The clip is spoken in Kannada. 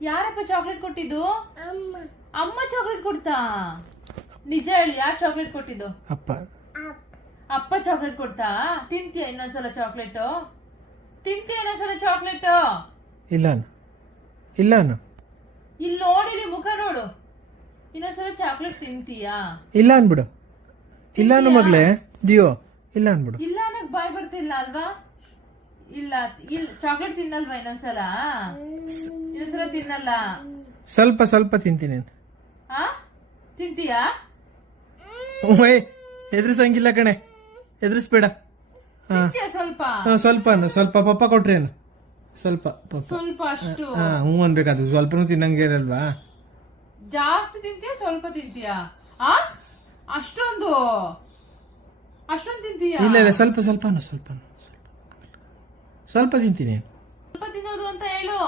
ಯಾರಪ್ಪ ಚಾಕ್ಲೇಟ್ ಕೊಟ್ಟಿದ್ದು? ಅಮ್ಮ ಚಾಕ್ಲೇಟ್ ಕೊಡ್ತಾ? ನಿಜ ಹೇಳಿ, ಯಾರು ಚಾಕ್ಲೇಟ್ ಕೊಟ್ಟಿದ್ದು? ಅಪ್ಪ. ಅಪ್ಪ ಚಾಕ್ಲೇಟ್ ಕೊಡ್ತಾ? ತಿಂತೀಯ ಇನ್ನೊಂದ್ಸಲ ಚಾಕ್ಲೇಟ್? ತಿಂತೀಯ ಇನ್ನೊಂದ್ಸಲ ಚಾಕ್ಲೇಟ್? ಇಲ್ಲ ಇಲ್ಲಿ ನೋಡಿಲಿ, ಮುಖ ನೋಡು. ಇನ್ನೊಂದ್ಸಲ ಚಾಕ್ಲೇಟ್ ತಿಂತೀಯಾ? ಇಲ್ಲ ಅನ್ಬಿಡು. ಇಲ್ಲ ಅನ್ನು ಮಗಳೇ ದಿಯೋ, ಇಲ್ಲ ಅನ್ಬಿಡು. ಇಲ್ಲ ಅನ್ನಕ್ ಬಾಯ್ ಬರ್ತಿಲ್ಲ ಅಲ್ವಾ? ಇಲ್ಲ ಚಾಕ್ಲೇಟ್ ತಿನ್ನಲ್ವಾ ಇನ್ನೊಂದ್ಸಲ? ಇನ್ನೊಂದ್ಸಲ ತಿನ್ನಲ್ಲ. ಸ್ವಲ್ಪ ಸ್ವಲ್ಪ ತಿಂತೀನಿ. ತಿಂತೀಯಾ? ಎದುರಿಸಂಗಿಲ್ಲ ಕಣೆ, ಎದುರಿಸ್ಬೇಡ. ಸ್ವಲ್ಪ ಸ್ವಲ್ಪ ಪಪ್ಪ ಕೊಟ್ರೇನು? ಸ್ವಲ್ಪ ಸ್ವಲ್ಪ ಅಷ್ಟು. ಹ್ಞೂ ಅನ್ಬೇಕಾದ್ರು, ಸ್ವಲ್ಪನೂ ತಿನ್ನಂಗೆ ಇರಲ್ವಾ? ಜಾಸ್ತಿ ತಿಂತೀಯ ಸ್ವಲ್ಪ ತಿಂತೀಯಾ? ಅಷ್ಟೊಂದು ತಿಂತೀಯಾ? ಇಲ್ಲ ಸ್ವಲ್ಪ ಸ್ವಲ್ಪ ಸ್ವಲ್ಪ ತಿಂತೀನಿ. ಸ್ವಲ್ಪ ತಿನ್ನೋದು ಅಂತ ಹೇಳು.